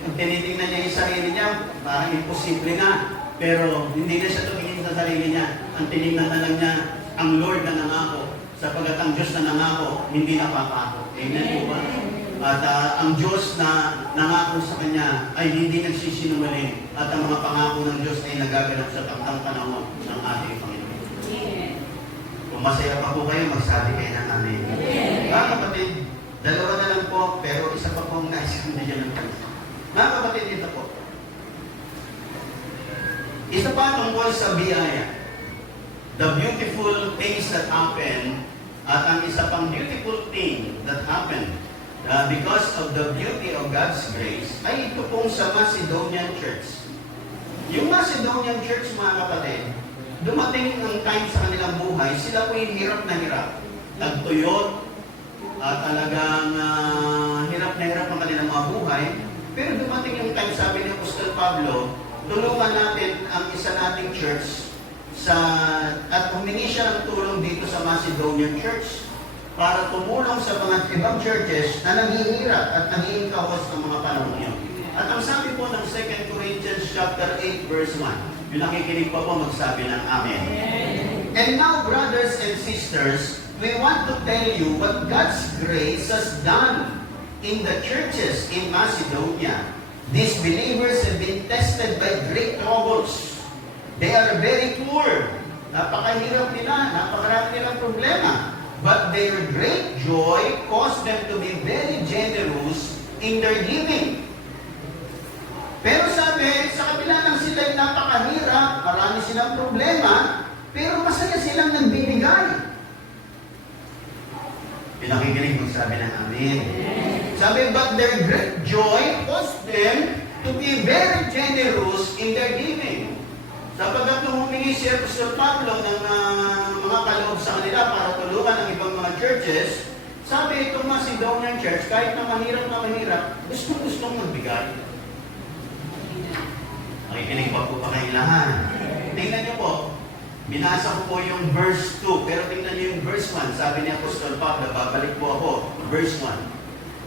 kung tinitingnan niya yung sarili niya, parang imposible na. Pero hindi na siya tumingin sa sarili niya. Ang tinignan na lang niya, ang Lord na nangako. Sapagat ang Diyos na nangako, hindi napapako. Amen po ba? At ang Diyos na nangako sa Kanya ay hindi nagsisinungaling. At ang mga pangako ng Diyos ay nagaganap sa takdang panahon ng ating Panginoon. Kung masaya pa po kayo, magsabi kayo ng amen. Mga kapatid, dalawa na lang po, pero isa pa pong nais kong bigyan ng pansin. Mga kapatid, ito po. Isa pa tungkol sa biyaya. The beautiful things that happen, at ang isa pang beautiful thing that happened because of the beauty of God's grace, ay ito pong sa Macedonian Church. Yung Macedonian Church, mga kapatid, dumating ang time sa kanilang buhay, sila po yung hirap na hirap. Nagtuyot, at talagang hirap na hirap ang kanilang mga buhay. Pero dumating yung time, sabi ni Apostol Pablo, tulungan natin ang isa nating church at humingi siya ng tulong dito sa Macedonian Church para tumulong sa mga ibang churches na naghihirap at nanghihinkawas ng mga panahon yun. At ang sabi po ng 2 Corinthians chapter 8 verse 1, yung nakikinig pa po magsabi ng Amen. And now, brothers and sisters, we want to tell you what God's grace has done in the churches in Macedonia. These believers have been tested by great troubles. They are very poor. Napakahirap nila, napakarami nilang problema. But their great joy caused them to be very generous in their giving. Pero sabi, sa kabila ng sila'y napakahirap, marami silang problema, pero masaya silang nagbibigay. Pinakikinig magsabi ng Amen. Sabi, but their great joy caused them to be very generous in their giving. Sapagkat nung humingi si Apostol Pablo ng mga kaloob sa kanila para tulungan ang ibang mga churches, sabi itong Macedonian church, kahit na mahirap, gustong-gustong magbigay. Makikinig pa po pa kayong lahat. Tingnan niyo po, binasa ko po yung verse 2, pero tingnan niyo yung verse 1. Sabi ni Apostol Pablo, babalik po ako, verse 1.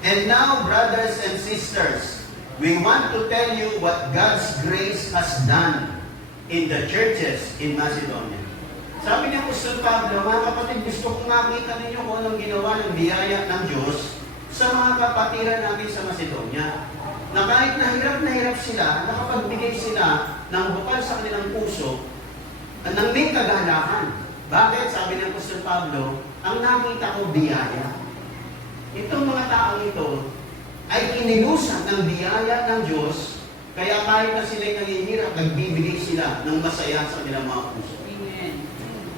And now, brothers and sisters, we want to tell you what God's grace has done in the churches in Macedonia. Sabi ni Apostol Pablo, mga kapatid, gusto kong makita ninyo kung anong ginawa ng biyaya ng Diyos sa mga kapatiran natin sa Macedonia. Na kahit na hirap sila, nakapagbigay sila ng bukal sa kanilang puso ng may kagalakan. Bakit? Sabi ni Apostol Pablo, ang nakita ko biyaya. Itong mga taong ito ay kinilusan ng biyaya ng Diyos, kaya kahit na sila'y nanghihirap, nagbibigay sila ng masaya sa kanilang mga puso. Amen.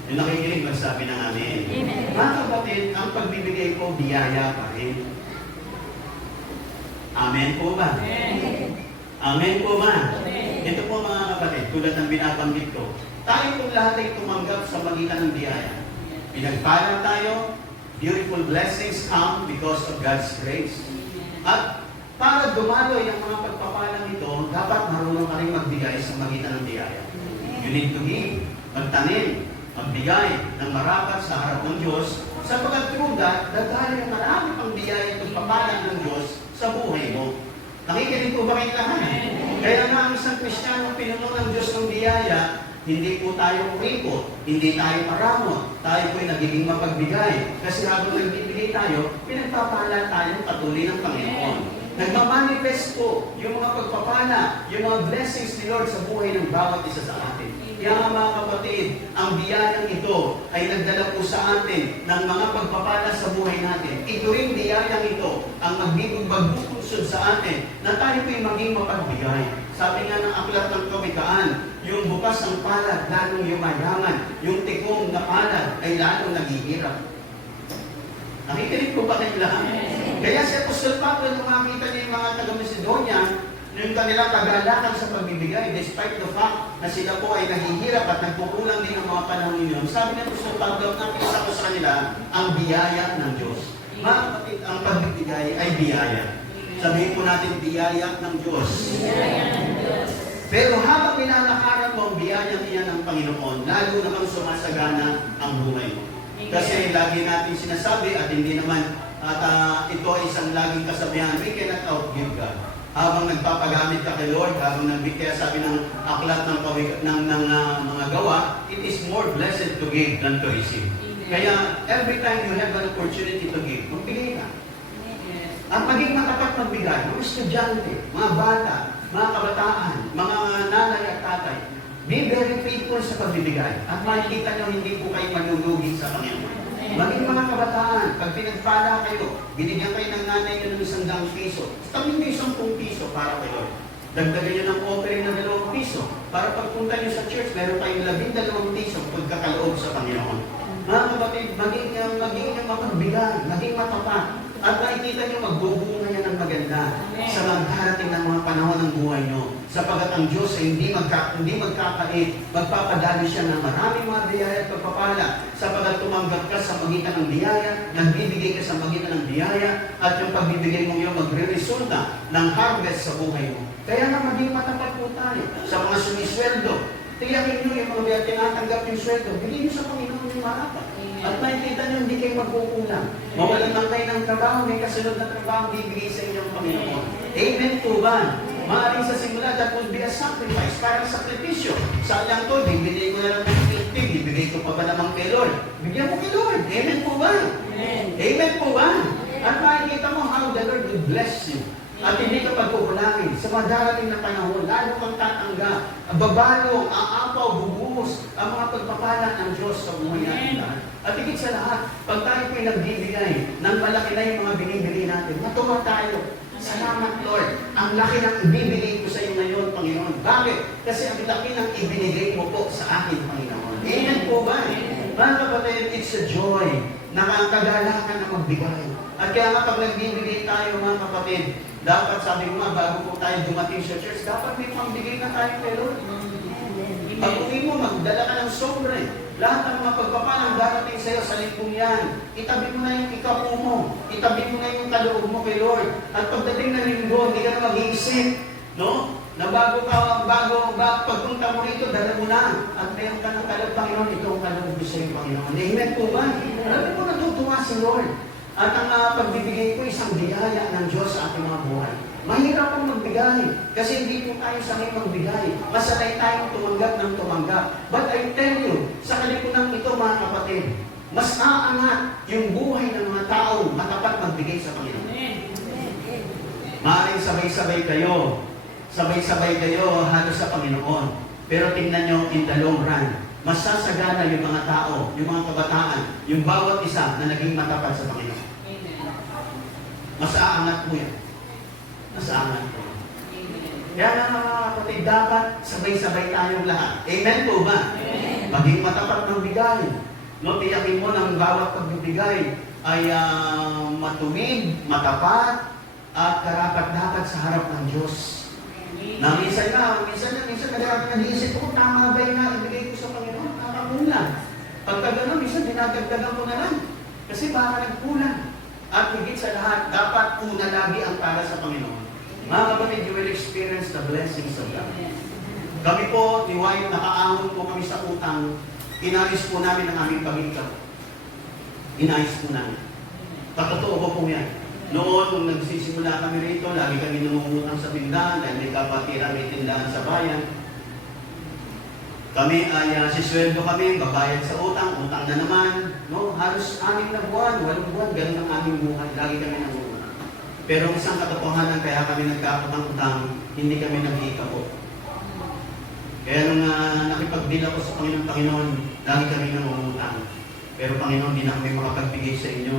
Yung nakikinig, magsabi ng amen. Amen. Mga kapatid, ang pagbibigay ko, biyaya pa rin. Amen po ba? Amen. Amen po ba? Amen. Ito po mga kapatid, tulad ng binabanggit ko, tayo pong lahat ay tumanggap sa magitan ng biyaya. Pinagpala tayo, beautiful blessings come because of God's grace. At para dumaloy ang mga pagpapalang ito, dapat marunong ka rin magbigay sa magitan ng biyaya. You need to give, magtanim, magbigay ng marapat sa harap ng Diyos, sapagkat through that, dadali ng marami pang biyaya at pagpapalang ng Diyos sa buhay mo. Nakikinig po ba kayo lahat? Kaya nga ang isang Kristiyano pinuno ng Diyos ng biyaya, hindi po tayo kuripot, hindi tayo paramot, tayo po'y nagiging mapagbigay. Kasi habang nagbibigay tayo, pinagpapala tayong patuloy ng Panginoon. Nagmamanifest po yung mga pagpapala, yung mga blessings ni Lord sa buhay ng bawat isa sa atin. Kaya nga mga kapatid, ang biyayang ito ay nagdala po sa atin ng mga pagpapala sa buhay natin. Ito rin biyayang ito ang magbubusod sa atin na tayo po'y maging mapagbigay. Sabi nga ng aklat ng Kawikaan, yung bukas ng palad, lalong yumayaman. Yung tikong na palad ay lalong naghihirap. Nakikinig po ba kayo lahat? Kaya si Apostol Pablo, nung makita niya yung mga taga-Macedonia, yung kanilang kagalakan sa pagbibigay, despite the fact na sila po ay nahihirap at nagkukulang din ng mga panahon yun, sabi ni Apostol Pablo, nakita ko sa kanila ang biyaya ng Diyos. Mga kapatid, ang pagbibigay ay biyaya. Sabihin po natin, biyaya ng Diyos. Pero habang nilalakaran mo ang biyaya niya ng Panginoon, lalo namang sumasagana ang buhay mo. Kasi lagi natin sinasabi at hindi naman, ito ay isang laging kasabihan, we cannot outgive God. Habang nagpapagamit ka kay Lord, habang kaya sabi ng aklat ng mga gawa, it is more blessed to give than to receive. Kaya every time you have an opportunity to give, magbigay ka. At maging matapat magbigay, mga estudyante, mga bata, mga kabataan, mga nanay at tatay, be very faithful sa pagbibigay. At makikita nyo, hindi po kayo manulugi sa Panginoon. Maging mga kabataan, pag pinagpala kayo, binigyan kayo ng nanay nyo ng 100 piso, tabi nyo 10 piso para kayo. Dagdagan nyo ng offering ng 2 piso, para pagpunta nyo sa church, meron kayong 12 piso pagkakaloob sa Panginoon. Mga kapatid, maging mapagbigay, maging matapat. At nakikita nyo, magbubunga yan ng maganda sa magdarating ng mga panahon ng buhay nyo. Sapagat ang Diyos ay hindi magkakait, magpapadali siya ng maraming mga biyaya at pagpapala. Sapagat tumanggap ka sa magitan ng biyaya, nagbibigay ka sa magitan ng biyaya, at yung pagbibigay mo yun magre-resulta ng harvest sa buhay mo. Kaya nga maging matapat po tayo sa mga sumisweldo. Tiyakin nyo yung mga tinatanggap yung sweldo, bigyan nyo sa Panginoon yung marapat. At nakikita nyo, hindi kayo magkukulang. Mawalan lang kayo ng trabaho, may kasunod na trabaho, bibigay sa inyong Panginoon. Amen po ba? Maaaring sa simula, that would be a sacrifice, parang sakripisyo. Sayang to, bibigay ko na lang ng 50, bibigay ko pa ba naman kay Lord? Bigyan mo kay Lord. Amen po ba? Amen. Amen po ba? At makikita mo how the Lord will bless you. At hindi ka pagkukulangin sa madarating na panahon, lalo kang tatanggap, babalo, aapaw, bubuhos ang mga pagpapala ng Diyos sa buhay natin lahat. At higit sa lahat, pag tayo po'y nagbibigay ng malaki na yung mga binibigay natin, matuwa tayo. Salamat, Lord. Ang laki ng ibibigay ko sa iyo ngayon, Panginoon. Bakit? Kasi ang laki ng ibinigay mo po sa akin, Panginoon. Amen po ba? Mga kapatid, it's a joy na kagalakan na magbigay. At kaya nga pag nagbibigay tayo mga kapatid, dapat sabi ko nga, bago po tayo dumating sa church, dapat may pambigay na tayo kay Lord. Pag uwi mo, magdala ka ng sobre. Lahat ng mga pagpapalang darating sa iyo sa linggong yan, itabi mo na yung ikapu mo, itabi mo na yung kaloob mo kay Lord. At pagdating ng linggo, hindi ka na mag-iisip, no? Na pagpunta mo rito, dala mo na. At meron ka ng kaloob, Panginoon, ito ang kaloob ko sa iyo, Panginoon. Amen po ba? Alam mo, natutuwa si Lord. At ang pagbibigay ko, isang biyaya ng Diyos sa ating mga buhay. Mahirap ang magbigay, kasi hindi po tayo sanay magbigay. Masanay tayong tumanggap ng tumanggap. But I tell you, sa kalipunan ito mga kapatid, mas aangat yung buhay ng mga tao matapat magbigay sa Panginoon. Maaaring sabay-sabay kayo halos sa Panginoon. Pero tingnan nyo in the long run, mas sasagana yung mga tao, yung mga kabataan, yung bawat isa na naging matapat sa Panginoon. Mas aangat po yan. Mas aangat po. Kaya nga mga kapatid, dapat sabay-sabay tayong lahat. Amen po ba? Amen. Maging matapat ng bigay. No, tiyakin mo ng bawat pagbibigay ay matuwid, matapat, at karapat-dapat sa harap ng Diyos. Na minsan nag-iisip ko, tama ba yung ibigay ko sa Panginoon? Nakakulang. Pagka gano'n, minsan dinagagdagan ko na lang. Kasi baka nagkulang. At higit sa lahat, dapat una lagi ang para sa Panginoon. Mga kapatid, you will experience the blessings of God. Kami po, ni Wyatt, nakaahon po kami sa utang. Inalis po namin ang aming pag-ikap. Inayos po namin. Patotoo ko po yan. Noon, nung nagsisimula kami rito, lagi kami nangungutang sa tindahan dahil may kapatira, may tindahan sa bayan. Kami ay sisweldo kami, babayad sa utang, utang na naman. No? Halos 6 na buwan, 8 buwan, ganun ang aming buhay. Lagi kami nangungutang. Pero isang katotohanan, kaya kami nagkakutang-utang, hindi kami nag-iikapo. Kaya nung nakipag-deal ako sa Panginoon, lagi kami nangungutang. Pero Panginoon, hindi na kami makapagbigay sa inyo.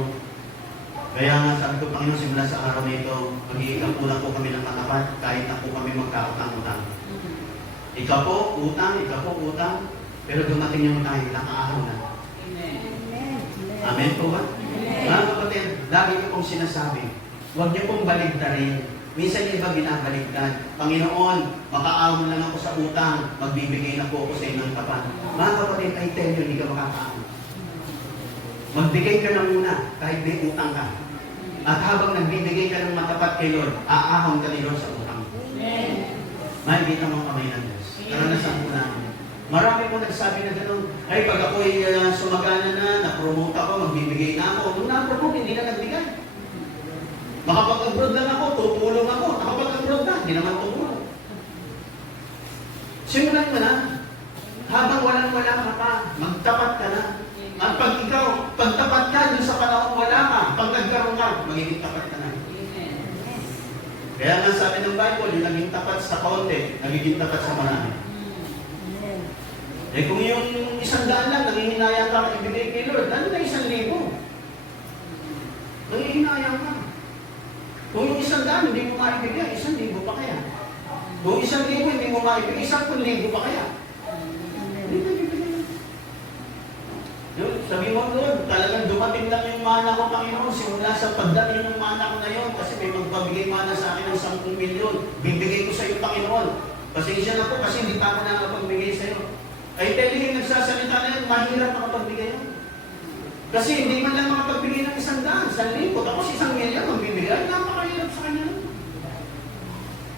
Kaya nga sabi ko, Panginoon, simula sa araw na ito, mag-iikapo na po kami ng matapat, kahit na po kami magkakutang-utang. Ikaw po, utang, pero dumating yung tayo, nakaahon na. Amen. Amen po ba? Mga kapatid, lagi ko pong sinasabi, huwag niyo pong baligtarin. Minsan yung iba binabaligtad. Panginoon, makaahon lang ako sa utang, magbibigay na po ako sa inyong tapat. Mga kapatid, I tell you, hindi ka makakaahon. Magbigay ka na muna, kahit may utang ka. At habang nagbibigay ka ng matapat kay Lord, aahon ka ni Lord sa utang. Makikita mo kamay ng Diyos. Karanasan po namin. Marami po nagsabi na gano'n, ay pag ako'y sumagana na, na-promote ako, magbibigay na ako. Nung na-promote, hindi na nagbigay. Makapag-abroad lang ako, tutulong ako. Nakapag-abroad na, hindi naman tutulong. Simulan mo na. Habang walang-wala ka pa, magtapat ka na. At pag ikaw, pagtapat ka, dun sa panahon wala ka, pag nagkaroon ka, magiging tapat ka na. Kaya nga sabi ng Bible, yung naging tapat sa kaunti, nagiging tapat sa marami. Eh kung yung 100 lang, nangihinayang ka ibigay kay Lord, ano na 1,000? Nangihinayang ka. Kung yung 100, hindi mo maibigay, 1,000 pa kaya? Kung 1,000, hindi mo maibigay, 10,000 pa kaya? Hindi mo ibigay. Sabi mo doon, talagang dumating lang yung mana ko, Panginoon, simula sa pagdating ng mana ko na yun, kasi may magbabigay mana sa akin ng 10 milyon, bibigay ko sa iyo, Panginoon. Pasensya na po, kasi hindi pa ako nakapagbigay sa iyo. Ay, telling yung nagsasalita na yun, mahirap makapagbigay yun. Kasi hindi man lang makapagbigay ng 100, 1,000, tapos 1,000,000 magbibigay, napakahirap sa kanya.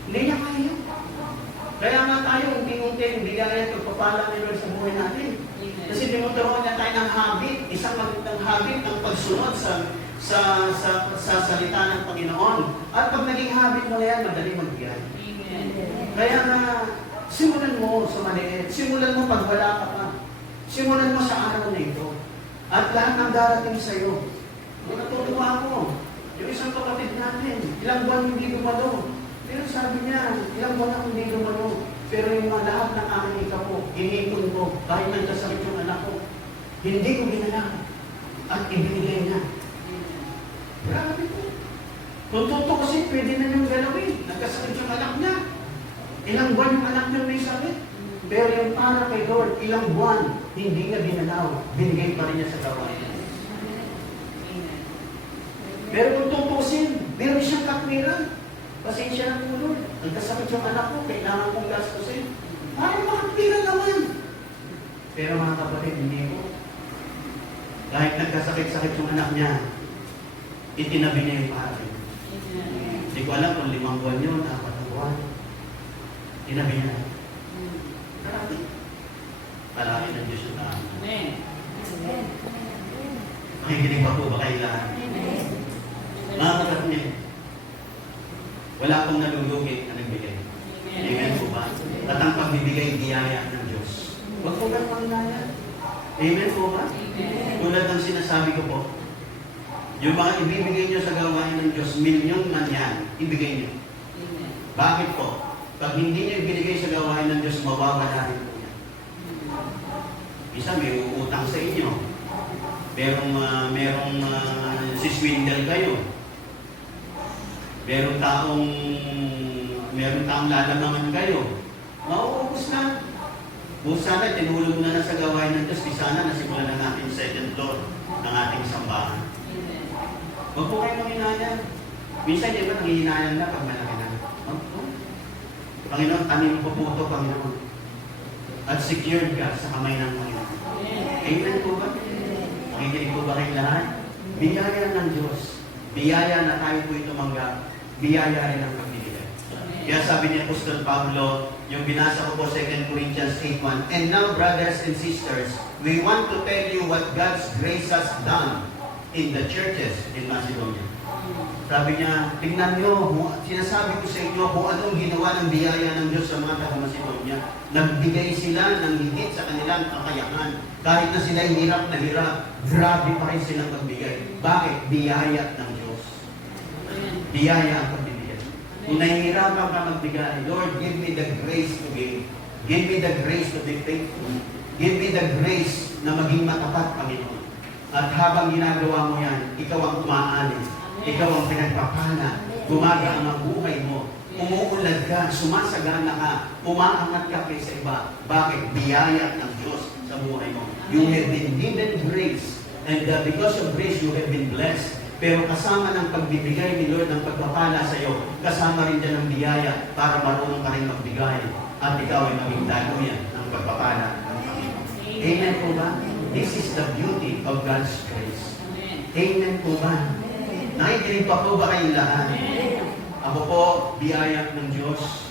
Hindi niya kaya. Kaya nga tayo, unti-unti, hindi gaya pagpapala ni Lord sa buhay natin. Kasi tinuturuan niya tayo ng habit, isang magandang habit ng pagsunod sa salita ng Panginoon. At pag naging habit mo na yan, madali magbigay. Kaya nga, simulan mo sa maliit. Simulan mo pag wala ka pa. Simulan mo sa araw na ito. At lahat ng darating sa iyo. Natutuwa ko. Yung isang kapatid natin, ilang buwan hindi gumalo. Pero sabi niya, ilang buwan ako hindi gumalo. Pero yung mga lahat ng aking ikapo, inipon ko, kahit nagkasakit yung anak ko, hindi ko ginala. At ibinigay niya. Grabe po. Kung totoo kasi, pwede na niyang galawin. Nagkasakit yung anak niya. Ilang buwan yung anak niya may sakit. Pero yung para kay Lord, ilang buwan, hindi niya dinalaw. Binigay pa rin niya sa gawain. Pero kung tutusin, meron siyang katwiran. Pasensya na po, Lord. Nagkasakit yung anak ko, kailangan kong gastusin. Ay, makatwiran naman. Pero mga kapatid, hindi ko. Kahit nagkasakit-sakit yung anak niya, itinabi niya yung pare. Hindi ko alam kung 5 buwan yun, 4 buwan. Tinabi niya. Karami. Palaki ng Diyos yung tao. Makikinig pa po ba kayo lahat? Mga kapatid, wala akong nalulugi na nagbigay. Amen po ba? At ang pagbibigay, biyaya ng Diyos. Huwag po lang pangalan. Amen po ba? Tulad ng sinasabi ko po, yung mga ibibigay nyo sa gawain ng Diyos, milyon man yan, ibigay nyo. Bakit po? Pag hindi nyo ibinigay sa gawain ng Diyos, mawawala rin po yan. Isa may uutang sa inyo. Merong siswindle kayo. Meron taong lalamangan kayo. Mauubos na. Kung sana, tinulog na sa gawain ng Diyos, di sana nasimulan na natin 2nd floor ng ating sambahan. Huwag po kayo manghinayang. Minsan, di ba, nanghihinayang na pag malaki na. Panginoon, tanim ko po ito, Panginoon. At secured ka sa kamay ng Panginoon. Amen po ba? Makikinig po ba kayo lahat? Biyaya ng Diyos. Biyaya na tayo po ito mangga. Biyaya rin ang pagbibigay. Kaya sabi ni Apostol Pablo, yung binasa ko po 2 Corinthians 8:1, and now, brothers and sisters, we want to tell you what God's grace has done in the churches in Macedonia. Sabi niya, tingnan nyo, sinasabi ko sa inyo kung anong ginawa ng biyaya ng Diyos sa mga taga-Macedonia. Nagbigay sila ng higit sa kanilang kakayahan. Kahit na sila hirap na hirap, grabe pa rin silang magbigay. Bakit? Biyaya ng Diyos. Biyaya ang pagbibigay. Kung nahihirapan ka magbigay, Lord, give me the grace to give. Give me the grace to be faithful. Give me the grace na maging matapat, Panginoon. At habang ginagawa mo yan, ikaw ang umaalis. Ikaw ang pinagpapala. Gumagaan ang buhay mo. Umuulad ka, sumasagana ka, umaangat ka kaysa iba. Bakit? Biyaya ng Diyos sa buhay mo. You have been given grace. And because of grace, you have been blessed. Pero kasama ng pagbibigay ni Lord ng pagpapala sa iyo, kasama rin dyan ang biyaya para marunong ka rin magbigay. At ikaw ay maging daluyan ng pagpapala ng Panginoon. Amen po ba? This is the beauty of God's grace. Amen po ba? Nakikinig pa po ba kayong lahat? Ako po, biyaya ng Diyos.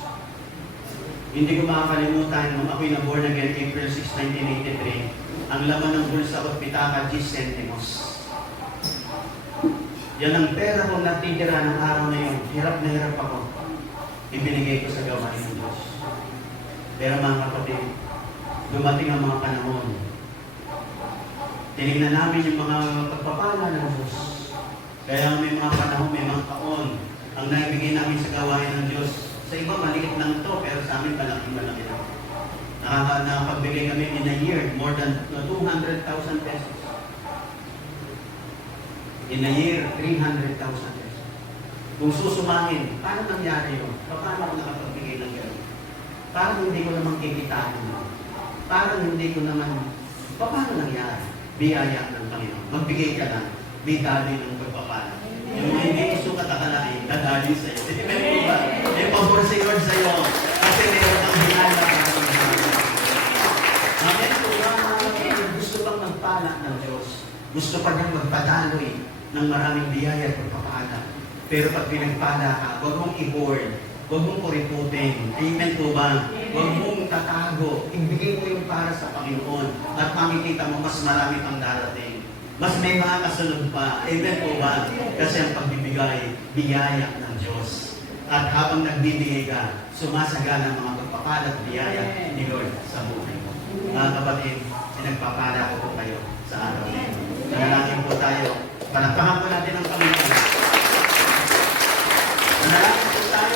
Hindi ko makakalimutan nung ako'y na-born again April 6, 1983. Ang laman ng bulsa ko, pitaka, 10 centimos. Yan ang pera kong natitira ng araw na yun. Hirap na hirap ako. Ibinigay ko sa gawain ng Diyos. Pero mga kapatid, dumating ang mga panahon. Tinignan namin yung mga pagpapala ng Diyos. Kaya may mga panahon, may mga taon, ang naibigay namin sa gawain ng Diyos. Sa iba, maliit lang to, pero sa amin, malaki-malaki lang. Nakapagbigay kami in a year, more than 200,000 pesos. In a year, 300,000 pesos. Kung susumahin, paano nangyari yun? Paano ako nakapagbigay ng gano'n? Parang hindi ko naman kikitaan mo. Parang hindi ko naman, paano nangyari? Biyaya ng Panginoon. Magbigay ka lang. May dali ng pagpapala. Yung hindi isukat akalain, dadali sa iyo. Amen po ba? May pabor si Lord sa iyo. Kasi meron ang binala. Amen po ba? Gusto pang magpala ng Diyos. Gusto pa niyang magpadaloy ng maraming biyaya at pagpapala. Pero pag pinagpala ka, huwag mong i-hoard. Huwag mong kuriputin. Amen po ba? Huwag mong tatago. Ibigay mo yung para sa Panginoon. At makikita mo, mas marami pang darating. Mas may mga kasunod pa. Amen po ba? Kasi ang pagbibigay, biyaya ng Diyos. At habang nagbibigay ka, sumasagana ang mga pagpapalat biyaya ni Lord sa buhay mo. Mga kapatid, pinagpapala ko po kayo sa araw na ito. Nanalangin po tayo. Palakpakan po natin ang Panginoon. Nanalangin po tayo.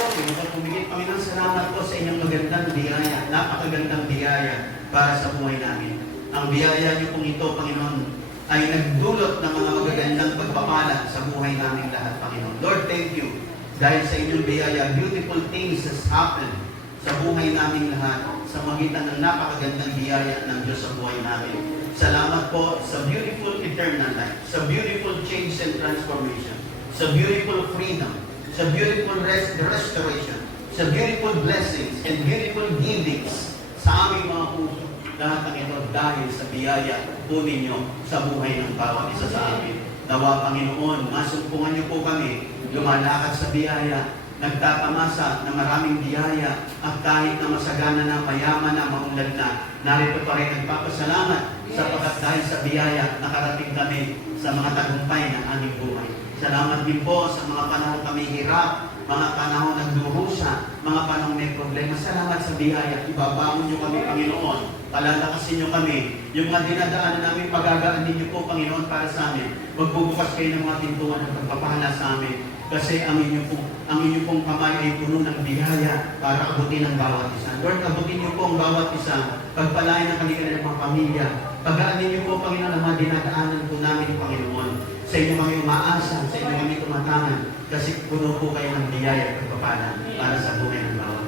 Pumigit, Panginoon, salamat po sa inyong magandang biyaya. Napakagandang biyaya para sa buhay namin. Ang biyaya niyo pong ito, Panginoon, ay nagdulot ng mga magagandang pagpapala sa buhay namin lahat, Panginoon. Lord, thank you. Dahil sa inyong biyaya, beautiful things has happened sa buhay namin lahat sa magitan ng napakagandang biyaya ng Diyos sa buhay namin. Salamat po sa beautiful eternal life, sa beautiful change and transformation, sa beautiful freedom, sa beautiful restoration, sa beautiful blessings and beautiful givings sa aming mga puso. Lahat ng ito dahil sa biyaya po ninyo sa buhay ng bawat isa sa amin. Nawa, Panginoon, masumpungan niyo po kami, lumalakad sa biyaya, nagtatamasa na maraming biyaya, at kahit na masagana na, mayaman na, maunlad na, narito pa rin nagpapasalamat sapagkat dahil sa biyaya, nakarating kami sa mga tagumpay ng aming buhay. Salamat din po sa mga panahon kami hirap, mga panahon nagdurusa, mga panahon may problema. Salamat sa biyaya. Ibabangon niyo kami, Panginoon. Palalakasin niyo kami. Yung mga dinadaanan namin, pagagaanin niyo po, Panginoon, para sa amin. Magbubukas kayo ng mga pintuan ng pagpapahala sa amin. Kasi ang inyo pong kamay ay puno ng biyaya para abutin ang bawat isa. Lord, abutin niyo po ang bawat isa. Pagpalain ang kanilang mga pamilya. Pagaanin niyo po, Panginoon, ang mga dinadaanan po namin, Panginoon. Sa inyo kami umaasa, sa inyo kami tumatangan. Kasi puno po kayo ng biyaya at pagpapala para sa buhay ng bawat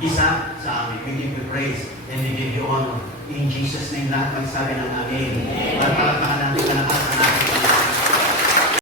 isa sa amin. We give you praise and we give you honor. In Jesus' name lahat magsabi ng amen. At palakpakan natin kalakasan natin.